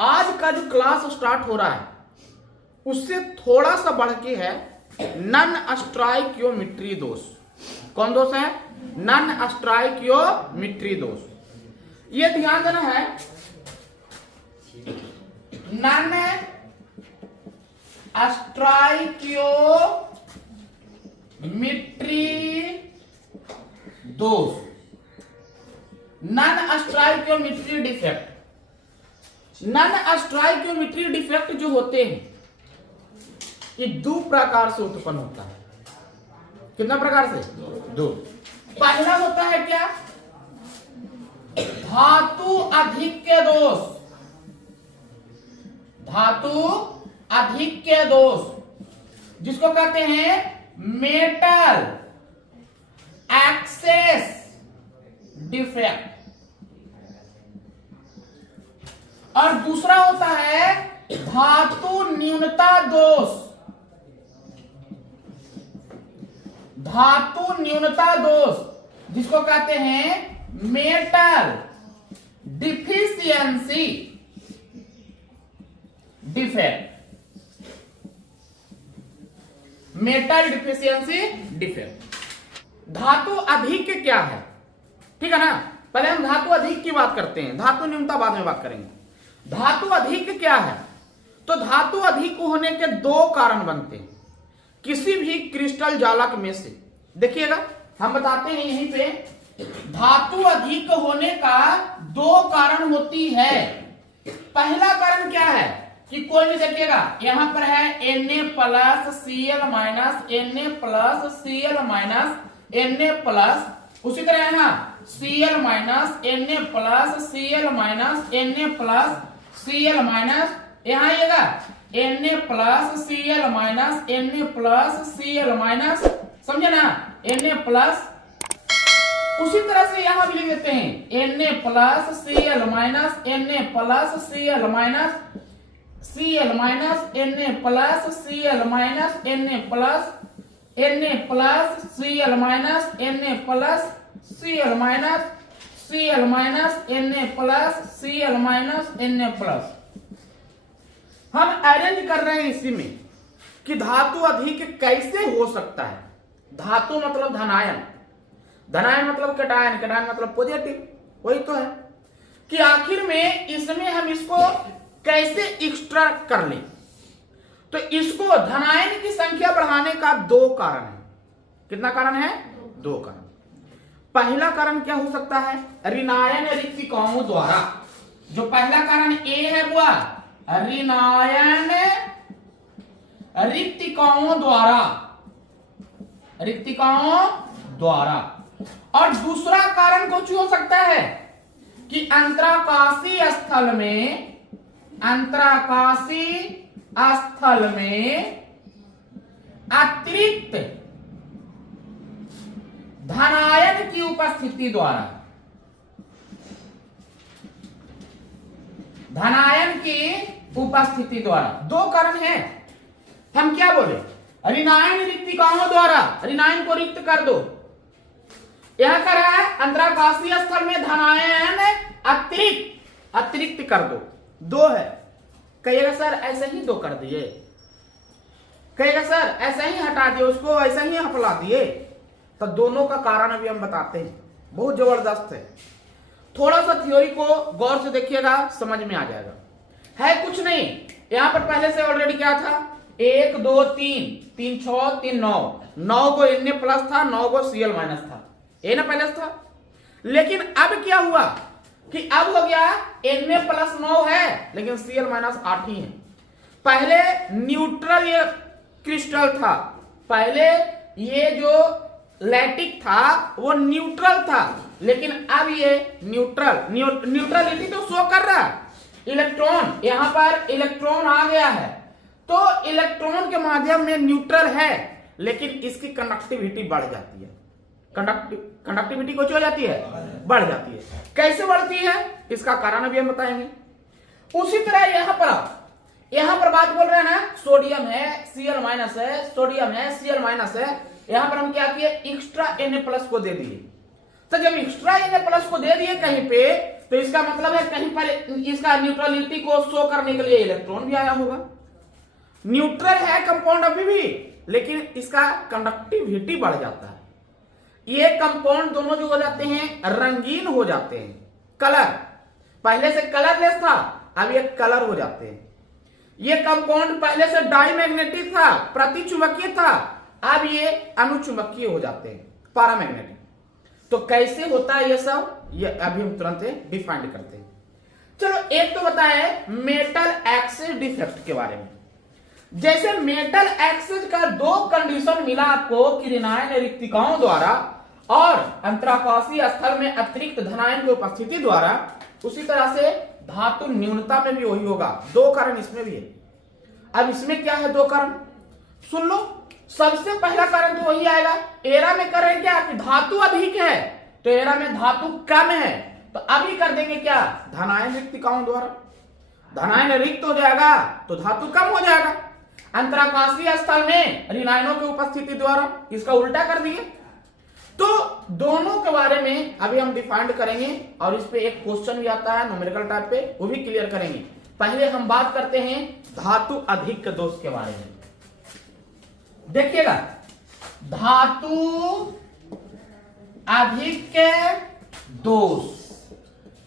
आज का जो क्लास स्टार्ट हो रहा है उससे थोड़ा सा बढ़ के है नॉन स्टोइकियोमेट्री दोष। कौन दोष है? नॉन स्टोइकियोमेट्री दोष। ये ध्यान देना है, नॉन स्टोइकियोमेट्री दोष, non stoichiometry defect. Non stoichiometry defect जो होते हैं ये दो प्रकार से उत्पन्न होता है। कितना प्रकार से? दो। पहला होता है क्या? धातु अधिक्य दोष। धातु अधिक्य दोष जिसको कहते हैं मेटल एक्सेस डिफेक्ट। और दूसरा होता है धातु न्यूनता दोष। धातु न्यूनता दोष जिसको कहते हैं metal deficiency defect. Metal deficiency defect. धातु अधिक क्या है? ठीक है ना, पहले हम धातु अधिक की बात करते हैं, धातु न्यूनता बाद में बात करेंगे। धातु अधिक क्या है? तो धातु अधिक होने के दो कारण बनते हैं किसी भी क्रिस्टल जालक में से। देखिएगा हम बताते हैं यहीं पे, धातु अधिक होने का दो कारण होती है। पहला कारण क्या है कि कोई भी देखिएगा यहां पर है Na plus Cl minus, Na plus Cl minus, Na plus, उसी तरह यहां Cl minus, Na plus, Cl minus, Na plus, Cl minus, यहां आइएगा Na plus Cl minus, Na plus Cl minus, समझे ना, Na प्लस। उसी तरह से यहां भी लिख देते हैं Na plus Cl minus, Na plus Cl minus, Cl minus, Na plus Cl minus, Na plus, Na plus Cl minus, Na plus Cl minus, Cl minus, Na plus, Cl minus, Na plus. हम arrange कर रहे हैं इसी में कि धातु अधिक कैसे हो सकता है। धातु मतलब धनायन, धनायन मतलब कैटायन, कैटायन मतलब पॉजिटिव, वही तो है कि आखिर में इसमें हम इसको कैसे एक्सट्रैक्ट कर लें। तो इसको धनायन की संख्या बढ़ाने का दो कारण है। कितना कारण है? दो कारण। पहला कारण क्या हो सकता है? ऋणायन रिक्तिकाओं द्वारा। जो पहला कारण ए है वह ऋणायन रिक्तिकाओं द्वारा, रिक्तिकाओं द्वारा। और दूसरा कारण कुछ हो सकता है कि अंतराकाशी स्थल में, अंतराकाशी स्थल में अतिरिक्त धनायन की उपस्थिति द्वारा, धनायन की उपस्थिति द्वारा। दो कारण है। हम क्या बोले? ऋणायन रिक्तिकाओं द्वारा, ऋणायन को रिक्त कर दो। यह कर रहा है अंतराकाशीय स्थल में धनायन अतिरिक्त, अतिरिक्त कर दो। दो है। कहिएगा सर ऐसे ही दो कर दिए, कहिएगा सर ऐसे ही हटा दिए, उसको ऐसे ही हपला दिए। तो दोनों का कारण अभी हम बताते हैं, बहुत जबरदस्त है। थोड़ा सा थ्योरी को गौर से देखिएगा, समझ में आ जाएगा। है कुछ नहीं, यहां पर पहले से ऑलरेडी क्या था? 1 2 3, 3 6 3 9, 9 को Na प्लस था, 9 को Cl माइनस था, ए ना पहले था। लेकिन अब क्या हुआ कि अब हो गया Na प्लस 9 है लेकिन Cl माइनस 8 ही है। पहले न्यूट्रल ये क्रिस्टल था, पहले ये जो लैटिक था वो न्यूट्रल था, लेकिन अब ये न्यूट्रलिटी तो शो कर रहा है। इलेक्ट्रॉन, यहां पर इलेक्ट्रॉन आ गया है तो इलेक्ट्रॉन के माध्यम में न्यूट्रल है, लेकिन इसकी कंडक्टिविटी बढ़ जाती है। कंडक्टिविटी कुछ हो जाती है, बढ़ जाती है। कैसे बढ़ती है इसका कारण अभी हम बताएंगे। उसी तरह यहां पर बात बोल रहे हैं ना, सोडियम है Cl माइनस है, सोडियम है Cl माइनस है। यहां पर हम क्या किए? एक्स्ट्रा Na प्लस को दे दिए। तो जब एक्स्ट्रा Na प्लस को दे दिए कहीं पे, तो इसका मतलब है कहीं पर इसका न्यूट्रलिटी को शो करने के लिए इलेक्ट्रॉन भी आया होगा। न्यूट्रल है कंपाउंड अभी भी, लेकिन इसका कंडक्टिविटी बढ़ जाता है। ये कंपाउंड दोनों जो हो जाते हैं रंगीन हो जाते हैं। कलर पहले से कलरलेस था, अब ये कलर हो जाते हैं। ये कंपाउंड पहले से डाईमैग्नेटिक था, प्रतिचुंबकीय था, अब ये अनुचुंबकीय हो जाते हैं, पैरामैग्नेटिक। तो कैसे होता है ये सब, ये अभी हम तुरंत डिफाइन करते हैं। चलो एक तो बताए मेटल एक्सिस डिफेक्ट के बारे में। जैसे मेटल एक्सिस का दो कंडीशन मिला आपको कि ऋणायन रिक्तिकाओं द्वारा और अंतराकाशीय स्थल में अतिरिक्त धनायन की उपस्थिति द्वारा, उसी तरह से धातु न्यूनता में भी वही होगा। दो कारण इसमें भी है। अब इसमें क्या है दो कारण, सुन लो। सबसे पहला कारण तो वही आएगा, एरा में कर रहे हैं क्या कि धातु अधिक है, तो एरा में धातु कम है, तो अभी कर देंगे क्या, धनायन रिक्तिकाओं द्वारा। धनायन रिक्त हो जाएगा तो धातु कम हो जाएगा। अंतराकाशीय स्थल में ऋणायनों की उपस्थिति द्वारा, इसका उल्टा कर दिए। तो दोनों के बारे में अभी हम डिफाइंड करेंगे और इस पे एक क्वेश्चन भी आता है न्यूमेरिकल टाइप पे, वो भी क्लियर करेंगे। पहले हम बात करते हैं धातु अधिक के दोष के बारे में। देखिएगा, धातु अधिक के दोष,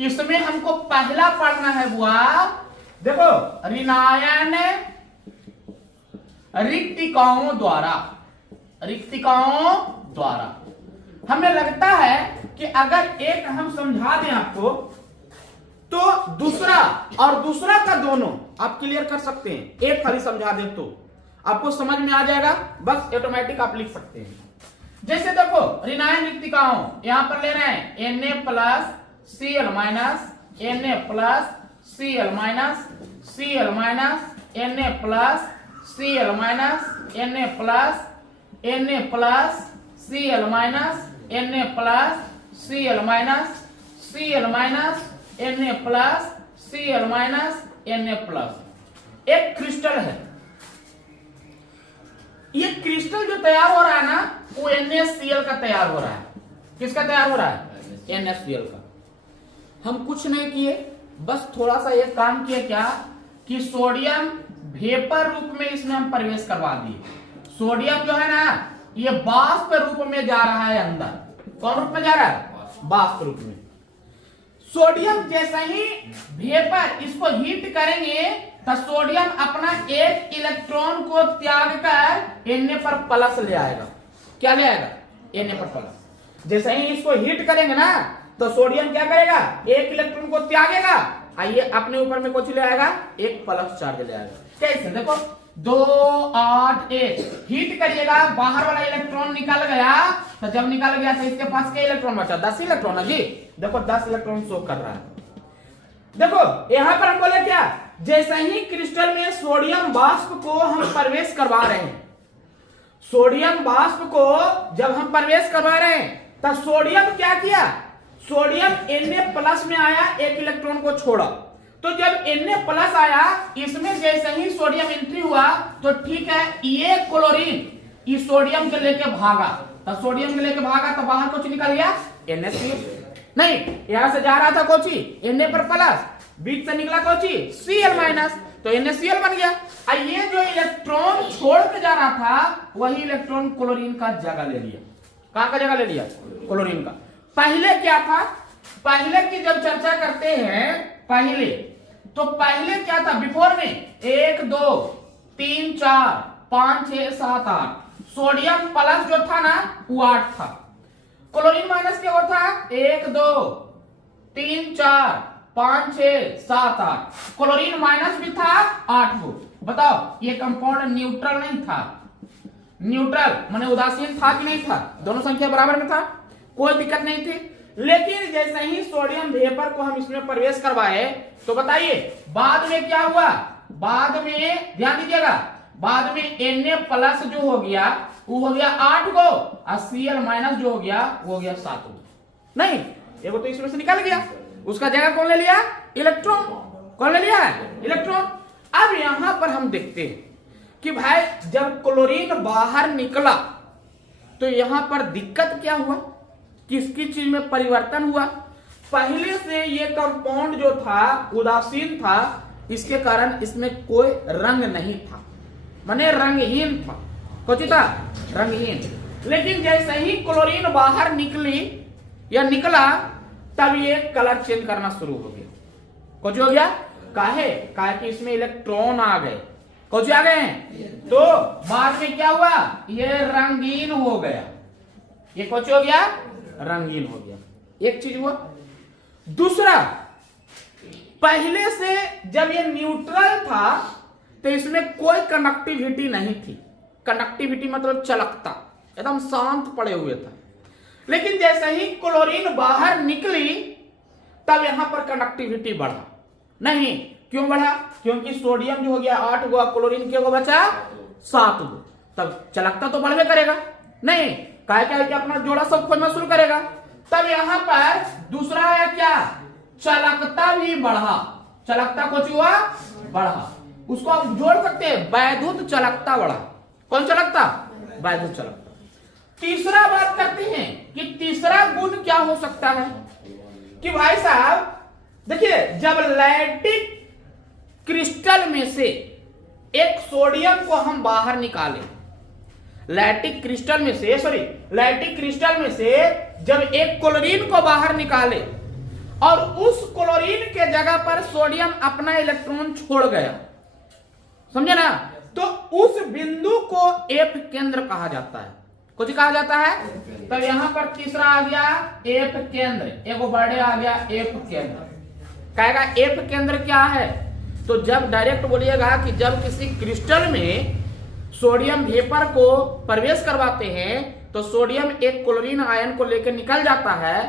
इसमें हमको पहला पढ़ना है हुआ, देखो ऋणायन रिक्तिकाओं द्वारा, रिक्तिकाओं द्वारा। हमें लगता है कि अगर एक हम समझा दें आपको, तो दूसरा और दूसरा का दोनों आप क्लियर कर सकते हैं। एक खाली समझा दें तो आपको समझ में आ जाएगा, बस ऑटोमेटिक आप लिख सकते हैं। जैसे देखो ऋणायन रिक्तिकाओं, यहां पर ले रहे हैं Na plus Cl minus, Na plus Cl minus, Cl minus, Na plus Cl minus, Na plus, Na plus Cl minus, Na plus Cl minus, Cl minus, Na plus, Cl minus, Na plus. एक crystal है, ये crystal जो तैयार हो रहा है ना, वो NaCl का तैयार हो रहा है। किसका तैयार हो रहा है, NaCl का। हम कुछ नहीं किए, बस थोड़ा सा ये काम किए क्या कि सोडियम वेपर रूप में इसमें हम प्रवेश करवा दिए। सोडियम जो है ना, ये वाष्प रूप में जा रहा है अंदर। कौन रूप में जा रहा है, वाष्प रूप में। सोडियम जैसे ही वेपर इसको हीट करेंगे तो सोडियम अपना एक इलेक्ट्रॉन को त्याग कर Na पर प्लस ले आएगा। क्या ले आएगा, Na पर प्लस। जैसे ही इसको हीट करेंगे ना, तो सोडियम क्या करेगा, एक इलेक्ट्रॉन को त्यागेगा, आइए अपने ऊपर में कुछ ले आएगा, एक प्लस चार्ज ले आएगा। कैसे, देखो 2 8 1 हीट करिएगा, बाहर वाला इलेक्ट्रॉन निकल गया, तो जब निकल गया तो इसके पास क्या इलेक्ट्रॉन बचा, 10 इलेक्ट्रॉन है जी। देखो 10 इलेक्ट्रॉन शो कर रहा है। देखो यहां पर हम बोले क्या, जैसे ही क्रिस्टल में सोडियम वाष्प को हम प्रवेश करवा रहे हैं, सोडियम वाष्प को जब हम प्रवेश करवा रहे हैं, तब सोडियम क्या किया, सोडियम Na प्लस में आया, एक इलेक्ट्रॉन को छोड़ा। तो जब Na प्लस आया, इसमें जैसे ही सोडियम एंट्री हुआ, तो ठीक है, ये क्लोरीन इस सोडियम के लेके भागा, तो सोडियम के लेके भागा तो बाहर कुछ निकल गया, NaCl। नहीं, यहां से जा रहा था कोची Na पर प्लस, बीच से निकला कोची Cl माइनस, तो NaCl बन गया। और ये जो इलेक्ट्रॉन छोड़ के जा रहा था, वही इलेक्ट्रॉन क्लोरीन का जगह ले लिया। कहां का जगह ले लिया, क्लोरीन का। पहले क्या था, पहले की जब चर्चा करते हैं पहले, तो पहले क्या था, बिफोर में 1 2 3 4 5 6 7 8, सोडियम प्लस जो था ना वो 8 था, क्लोरीन माइनस क्या था, 1 2 3 4 5 6 7 8, क्लोरीन माइनस भी था 8 को। बताओ ये कंपाउंड न्यूट्रल नहीं था, न्यूट्रल माने उदासीन था कि नहीं था, दोनों संख्या बराबर में था, कोई दिक्कत नहीं थी। लेकिन जैसे ही सोडियम वेपर को हम इसमें प्रवेश करवाए, तो बताइए बाद में क्या हुआ, बाद में ध्यान दीजिएगा, बाद में Na प्लस जो हो गया वो हो गया 8 को, और Cl माइनस जो हो गया वो हो गया 7 को। नहीं, ये वो तो इसमें से निकल गया, उसका जगह कौन ले लिया, इलेक्ट्रॉन। कौन ले लिया है, इलेक्ट्रॉन। अब यहां पर हम देखते हैं कि भाई जब क्लोरीन बाहर निकला, तो यहां पर दिक्कत क्या हुआ, किसकी चीज में परिवर्तन हुआ, पहले से ये कंपाउंड जो था उदासीन था, इसके कारण इसमें कोई रंग नहीं था, माने रंगहीन था। कुछ था रंगहीन। लेकिन जैसे ही क्लोरीन बाहर निकली या निकला, तब ये कलर चेंज करना शुरू हो गया। कुछ हो गया काहे कि इसमें इलेक्ट्रॉन आ गए। कुछ आ गए हैं, तो बाद में क्या हुआ, ये रंगीन हो गया। ये कुछ हो गया, रंगीन हो गया। एक चीज हुआ। दूसरा, पहले से जब ये न्यूट्रल था तो इसमें कोई कंडक्टिविटी नहीं थी। कंडक्टिविटी मतलब चलकता, एकदम शांत पड़े हुए था। लेकिन जैसे ही क्लोरीन बाहर निकली, तब यहां पर कंडक्टिविटी बढ़ा। नहीं, क्यों बढ़ा? क्योंकि सोडियम जो हो गया 8 गो, क्लोरीन के गो बचा 7 गो, तब चलकता तो बढ़वे करेगा नहीं, क्या अपना जोड़ा सब खोजना शुरू करेगा। तब यहां पर दूसरा आया क्या, चलकता भी बढ़ा। चलकता कुछ हुआ, बढ़ा। उसको आप जोड़ सकते हैं, वैद्युत चलकता बढ़ा। कौन चलकता? वैद्युत चलकता। तीसरा बात करते हैं कि तीसरा गुण क्या हो सकता है कि भाई साहब देखिए, जब लैटिक क्रिस्टल में से एक सोडियम को हम बाहर निकाले, लैटिक क्रिस्टल में से जब एक क्लोरीन को बाहर निकाले और उस क्लोरीन के जगह पर सोडियम अपना इलेक्ट्रॉन छोड़ गया, समझे ना, तो उस बिंदु को एफ केंद्र कहा जाता है। कुछ कहा जाता है। तब यहां पर तीसरा आ गया एफ केंद्र, एगो बर्थडे आ गया एफ केंद्र। कहेगा एफ केंद्र क्या है, तो जब डायरेक्ट बोलिएगा कि जब किसी क्रिस्टल में सोडियम वेपर को प्रवेश करवाते हैं तो सोडियम एक क्लोरीन आयन को लेकर निकल जाता है।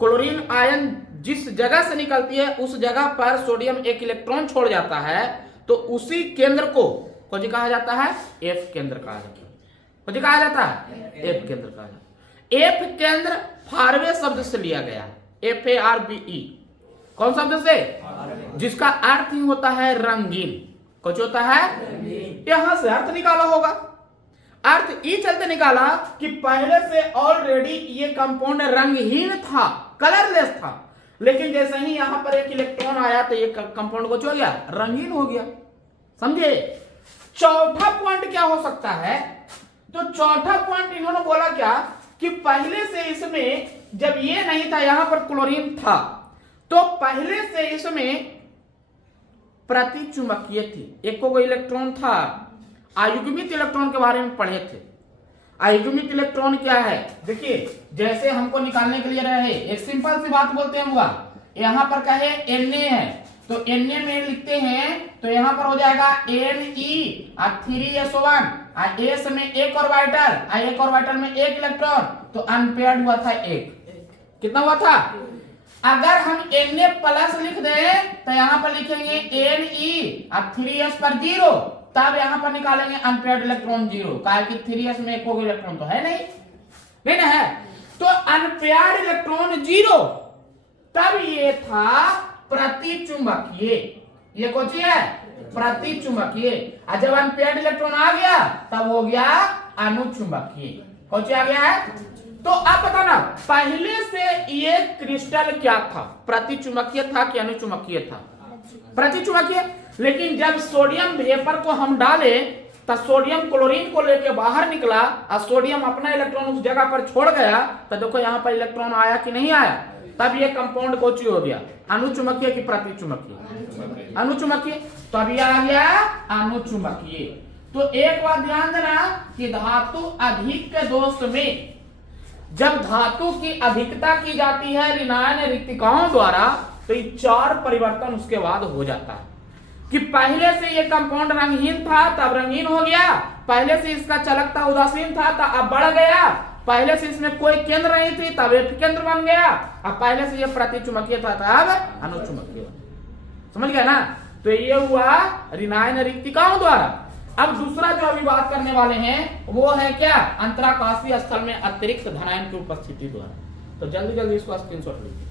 क्लोरीन आयन जिस जगह से निकलती है उस जगह पर सोडियम एक इलेक्ट्रॉन छोड़ जाता है, तो उसी केंद्र को कुछ कहा जाता है, एफ केंद्र कहा जाता है। कुछ कहा जाता है, एफ केंद्र कहा जाता है। एफ केंद्र फारवे शब्द से लिया गया, FARVE। कौन शब्द से? जिसका अर्थ ही होता है रंगीन। कुछ होता है, यहां से अर्थ निकाला होगा। अर्थ ये चलते निकाला कि पहले से ऑलरेडी ये कंपाउंड रंगहीन था, कलरलेस था, लेकिन जैसे ही यहां पर एक इलेक्ट्रॉन आया तो ये कंपाउंड कुछ हो गया, रंगीन हो गया। समझे? चौथा पॉइंट क्या हो सकता है, तो चौथा पॉइंट इन्होंने बोला क्या कि पहले से इसमें जब ये नहीं था, यहां पर क्लोरीन था, तो पहले से इसमें प्रतिचुंबकीय थी। एक को इलेक्ट्रॉन था। आयुग्मित इलेक्ट्रॉन के बारे में पढ़े थे। आयुग्मित इलेक्ट्रॉन क्या है, देखिए जैसे हमको निकालने के लिए रहे, एक सिंपल सी बात बोलते हैं हुआ, यहां पर कहे Na है तो Na में लिखते हैं तो यहां पर हो जाएगा Ne और 3s1 और s में एक ऑर्बिटल में एक इलेक्ट्रॉन, तो अनपेयर्ड हुआ था एक। कितना हुआ था? अगर हम Na प्लस लिख दें तो यहां पर लिखेंगे Ne और 3s पर 0, तब यहां पर निकालेंगे अनपेयर्ड इलेक्ट्रॉन 0, कि 3s में एक इलेक्ट्रॉन तो है नहीं ना है, तो अनपेयर्ड इलेक्ट्रॉन 0, तब ये था प्रतिचुंबकीय। ये कौन सी है? प्रतिचुंबकीय। और जब अनपेयर्ड इलेक्ट्रॉन आ गया तब हो गया अनुचुंबकीय। कौन सी आ गया है? तो आप बताना पहले से ये क्रिस्टल क्या था, प्रतिचुंबकीय था कि अनुचुंबकीय था? प्रतिचुंबकीय। लेकिन जब सोडियम वेपर को हम डाले तो सोडियम क्लोरीन को लेकर बाहर निकला और सोडियम अपना इलेक्ट्रॉन उस जगह पर छोड़ गया, तो देखो यहां पर इलेक्ट्रॉन आया कि नहीं आया, तब ये कंपाउंड कौन हो गया, अनुचुंबकीय कि प्रतिचुंबकीय? अनुचुंबकीय। तो अभी आ गया अनुचुंबकीय। तो एक बात ध्यान देना कि धातु अधिक के दोष में जब धातु की अधिकता की जाती है ऋणायन रिक्तिकाओं द्वारा, तो ये 4 परिवर्तन उसके बाद हो जाता है कि पहले से ये कंपाउंड रंगहीन था तब रंगीन हो गया, पहले से इसका चलकता उदासीन था तब अब बढ़ गया, पहले से इसमें कोई केंद्र नहीं थी तब एक केंद्र बन गया, अब पहले से ये प्रतिचुंबकीय था तब अनुचुंबकीय। समझ गया ना? तो ये हुआ ऋणायन रिक्तिकाओं द्वारा। अब दूसरा जो अभी बात करने वाले हैं वो है क्या, अंतराकाशीय स्थल में अतिरिक्त धनायन की उपस्थिति द्वारा। तो जल्दी जल्दी इसको स्क्रीनशॉट लीजिए।